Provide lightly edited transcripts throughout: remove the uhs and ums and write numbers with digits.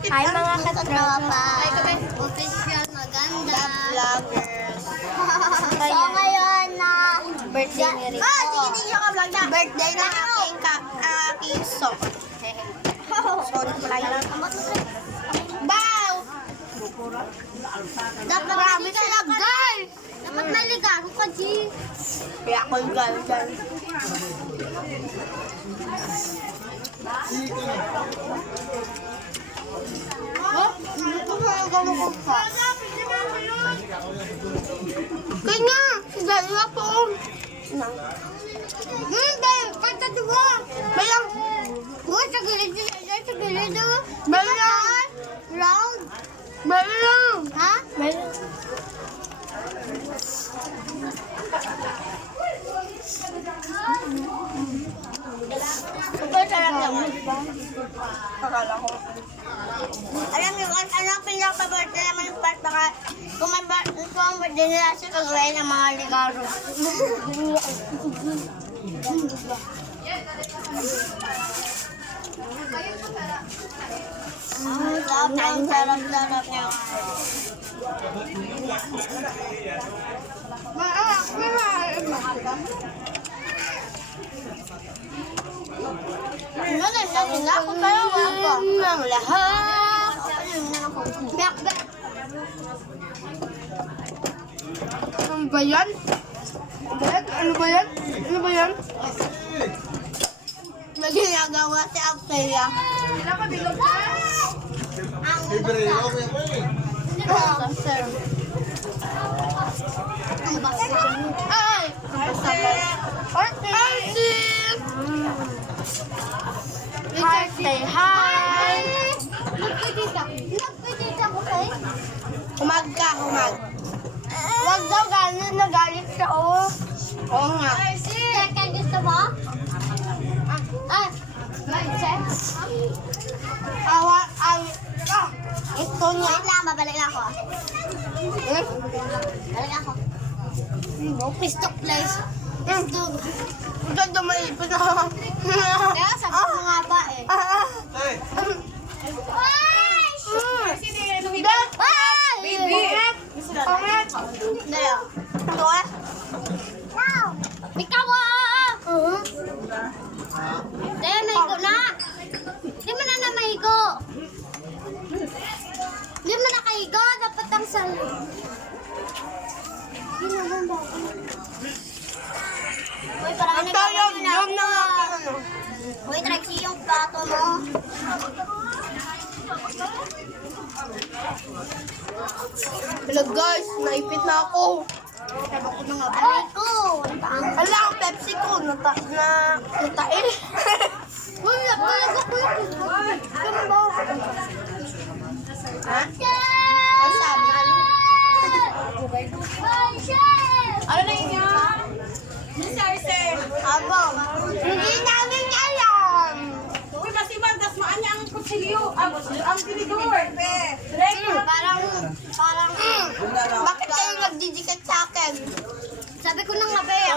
Hi mga katropa. Official maganda. Vloggers. So ngayon na Birthday ni Rico. sige ka vlog na. Birthday na aking so. Sorry pala yun. Bow! Dapat marami sila guys. Dapat naligago ka, G. Kaya ako yung gal. Kanya! Dalawa po! Hindi! Pagtatuwa! Bayang! Uy, sa gilid siya. Sa gilid. Bayang! Round. Bayang! Ha? Bayang! Super sarap naman. Akala ko. Alam niyo, ano ang pinaka-birthday naman yung part baka kung may birthday nila siya kagawin ng mga ligaro. Ang sarap niya. Ano ako pero wala ko. Ang lahat. Ano ba yan? Ano ba yan? Ano ba yan? May ginagawa si Australia. Ang basa. Ay! Birthday, hi! Nagpitita ko kay. Humag ka, humag. Wag daw galit na galit siya, oh. Oo nga. Teka, gusto mo? Mindset? Ito niya. Wait lang, babalik lang ako. Balik ako. Pistok place. Pistok. Ang ganda maipit na. Kaya sabi ko nga ba eh. Baby! Pangit! Dalo. Ito eh. Wow! Ikaw ah! Dahil mahigo na. Di mo na mahigo. Di mo na kahigo. Dapat ang sal. Uy, parang Ang tayo, yun na nga. Ano? Uy, Trixie, yung plato mo. Hello guys, naipit na ako. Ako na nga ba? Aray ko. Hala, ang Pepsi ko, natae. Uy, napalag ako yun. Ano ba? Ha? Ano sabi? Ano na yun? Abang. Hindi namin alam. Uy, masibag, tas maanya ang kutsilyo. Ang tinidor. Parang, Bakit kayo nagdidikit sa akin? sabi ko na nga ba eh.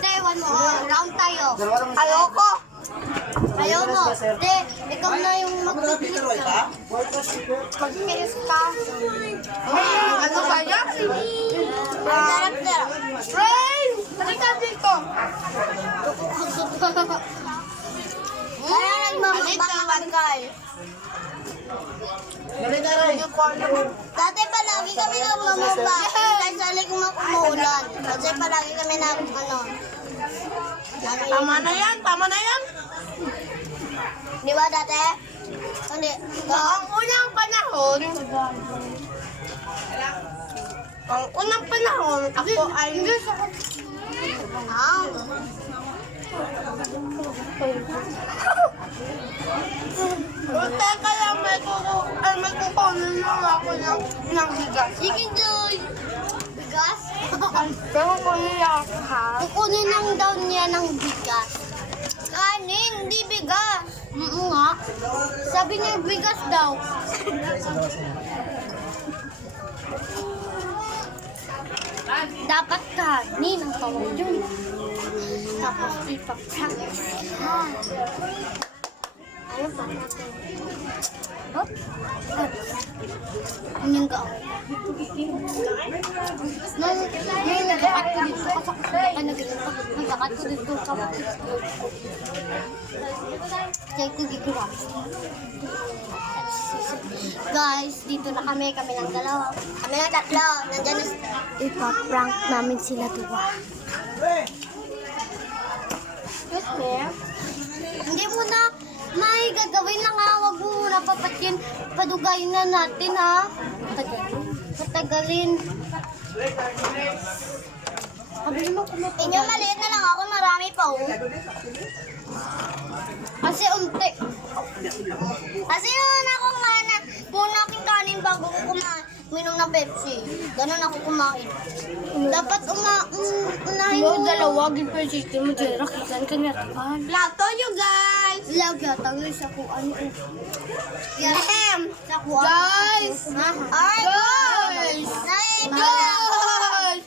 Taiwan mo, round tayo. Ayoko. Ayaw mo. Te, ikaw na yung mag-click ka. Mag-kiss ka. Ano ba yan? Sarap. Ray! Halika dito. Kaya nagmamabang guys. Dati palagi kami nagmamaba. Kahit sa alik umuulan. Kasi palagi kami Tama na yan, tama na yan. Di ba dati? Hindi. Ang unang panahon, ako ay... Teka lang, may kukunin lang ako ng bigas. Sige, Joy. Bigas? Pero kunin lang ako ha. Kukunin lang daw niya ng bigas. Kanin, hindi bigas. Nga. Sabi niya bigas daw. Dapat kanin ang tawag yun. Tapos ipaprank. Ano pa natin? Anong ka? Nung nag-akat ko dito, kasakit ka nag-akat ko dito sa kaya ko gigura. Guys, dito na kami ng dalawa. Kami ng tatlo. Nandiyan na ipaprank namin sila dua. Yes, ma'am. Hindi mo na may gagawin lang ha. Huwag mo muna papatyin. Padugayin na natin ha. Patagalin. Sabi mo kumapagay. Inyo, maliit na lang ako. Marami pa oh. Kasi unti. Kasi yun akong muna aking kanin bago ko minom ng Pepsi. Ganun ako kumain. Dapat unahin mo. Dalawa, gipensiste mo dyan. Rakitan ka niya. Plato you guys! Love yata guys ako ano. Yahem! Sa kuha. Guys! Alright guys! Guys!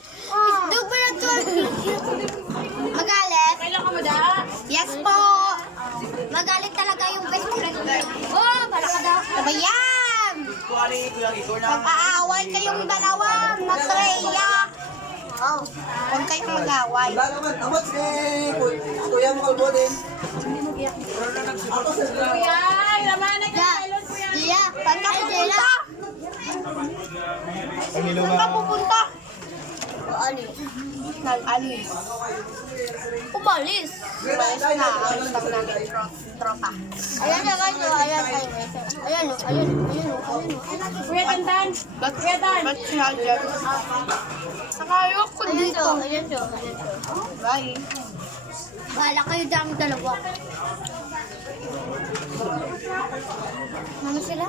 Double na to. Magalit? Kailan ka mo da? Yes po! Magalit talaga yung best friend ko. Oh, para ka daw. Sabayan! Pag-aaway kayong dalawa, Matreya. Oh, huwag kayong mag-aaway. Amat si Kuya mo kalbo din. Kuya, laman na ka. Iya, saan ka pupunta? Saan ka pupunta? Alis. Nag-alis. Umalis. Umalis na. Alis lang namin tropa. Ayan na kayo, ayan. Ayan o. Kuya Tantan. Kuya Tan. Ba't siya dyan? Saka ayoko dito. Ayan siya. Bye. Bahala kayo dami dalawa. Mama sila?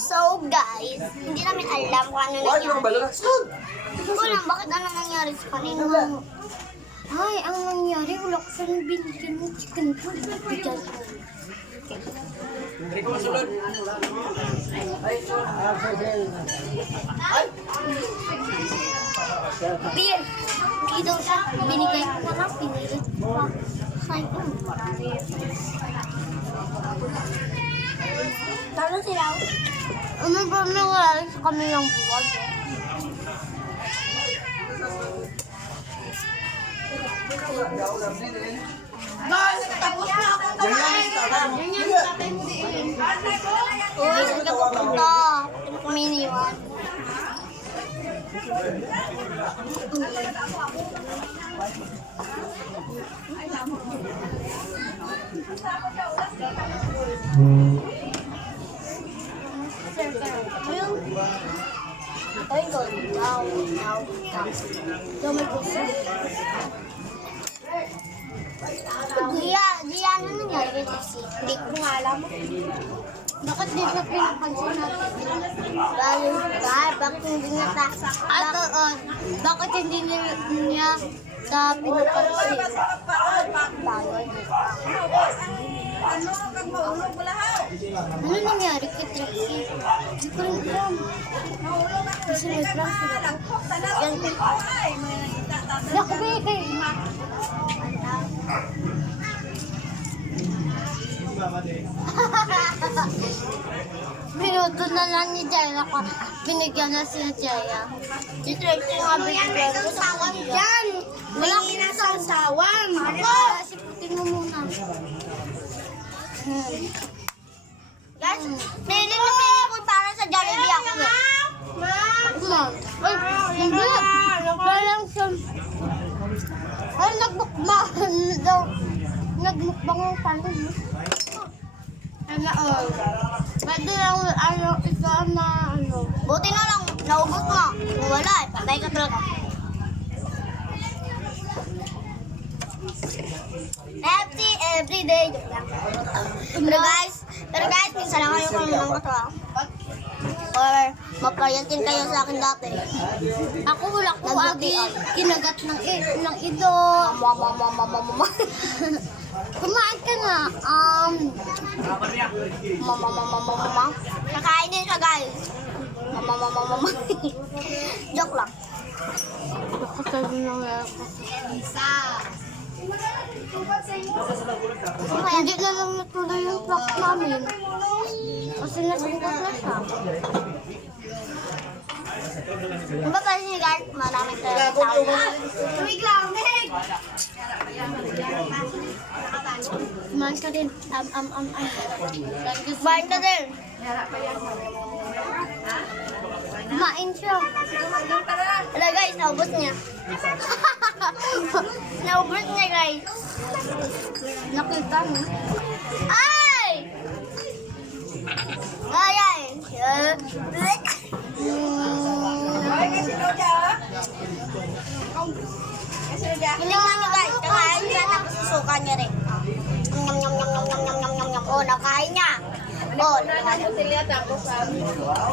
So guys, hindi namin alam kung ano Ay, yung nangyari. balon. Hindi ko alam bakit ano nangyari sa kanina. Ay, ang nangyari, wala ko siyang binigyan ng chicken food. Bigyan ko. Hindi ko masulod. Beer! Hindi daw siya. Binigay ko na lang. Pinilit ko pa. Ay, talo sila. Ano ba nangyari sa kami ng buwag? Guys, tapos na akong kumain. Uy, saan ka pupunta? Kuminiwan. Ay, go. Down. Down may gusto. Dia, ano nangyari kay Tixie? Hindi ko nga alam. Bakit di siya pinapansin natin? Bakit hindi niya bakit hindi niya sa pinapansin? Ano nangyari kay Trixie? Hindi ko rin alam. Kasi may prank sila. Yan. Naku, baby. Minuto na lang ni Jaya ko. Binigyan na si Jaya. Si Trixie nga binigyan ko sa sawan dyan. Wala ko na sa sawan. Siputin mo muna. Guys, pili na pili ko para sa Jollibee ako. Ma'am. Ay, hindi. Parang siya. Ay, nagmukbang daw. Nagmukbang ng kanin. Ano, oh. Pwede lang, ito na, Buti na lang, naubos mo. Kung wala, patay ka talaga. Happy everyday. Pero guys, minsan lang kayo kung nang kato. Or mapayatin kayo sa akin dati. Ako wala ko agi kinagat ng ido. Mama. Kumain ka na. Mama. Kakain din siya guys. Mama. Joke lang. Nakatabi na nga ako. Hindi na lang natuloy yung truck namin. Kasi nasungkot na siya. Ano ba kasi ni Gart? Maraming tao na. Tumig lang, Meg! Kumain ka din. Kumain ka din. Kumain siya. Wala guys, naubos niya. Naubos niya guys. Nakita mo? Ay! Ay! Tingnan niyo guys, kakain siya tapos susuka niya rin. Nyam. Oh, nakain niya. Oh, nakain niya.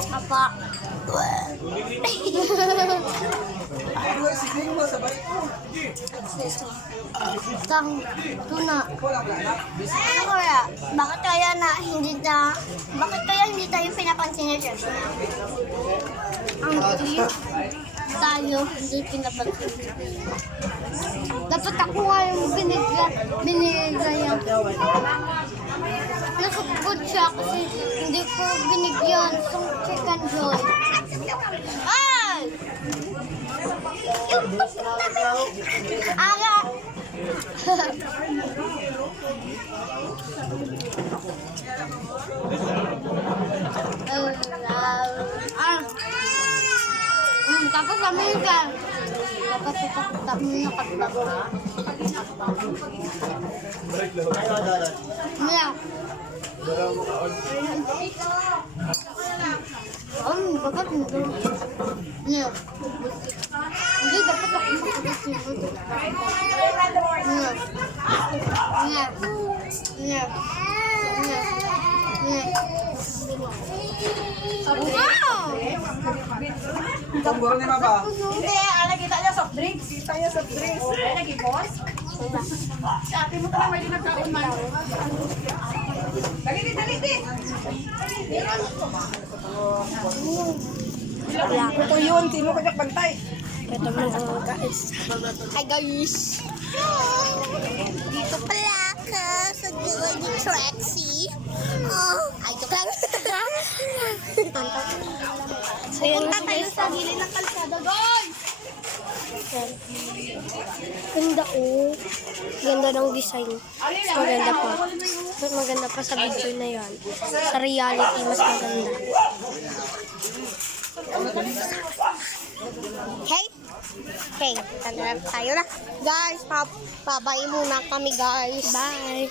Apa? Ano, sige mo, sabay ko. Tang tuna. Ano kaya? Bakit kaya hindi tayo pinapansin ni Chef? Ang cute. Tayo, hindi pinapansin. Dapat ako nga yung binigyan. Nasugod siya kasi hindi ko binigyan ng chicken joy. Ay! Aga! Tapos kami ka. Dapat tapos nakatapos. Meow. Bakit hindi? Meow. Hindi, dapat ako makakasimuto. Meow. Meow. Meow. Wow! Tambor ni Mama. Hindi, kita niya soft drinks. Kita niya soft drinks. Ay, nag-boss. Sa ate mo ka may dinagkaon man. Dali. Ito yun, sino kanya pantay? Ito mga guys. Hi guys! Dito pala ako sa dulo ni Trixie. Ay, ito lang. So yan Punta tayo sa gilid ng kalsada, guys! Ganda oh. Ganda ng design. Mas maganda pa. Mas maganda pa sa video na yan. Sa reality, mas maganda. Hey, tayo na. Guys, babay muna kami, guys. Bye!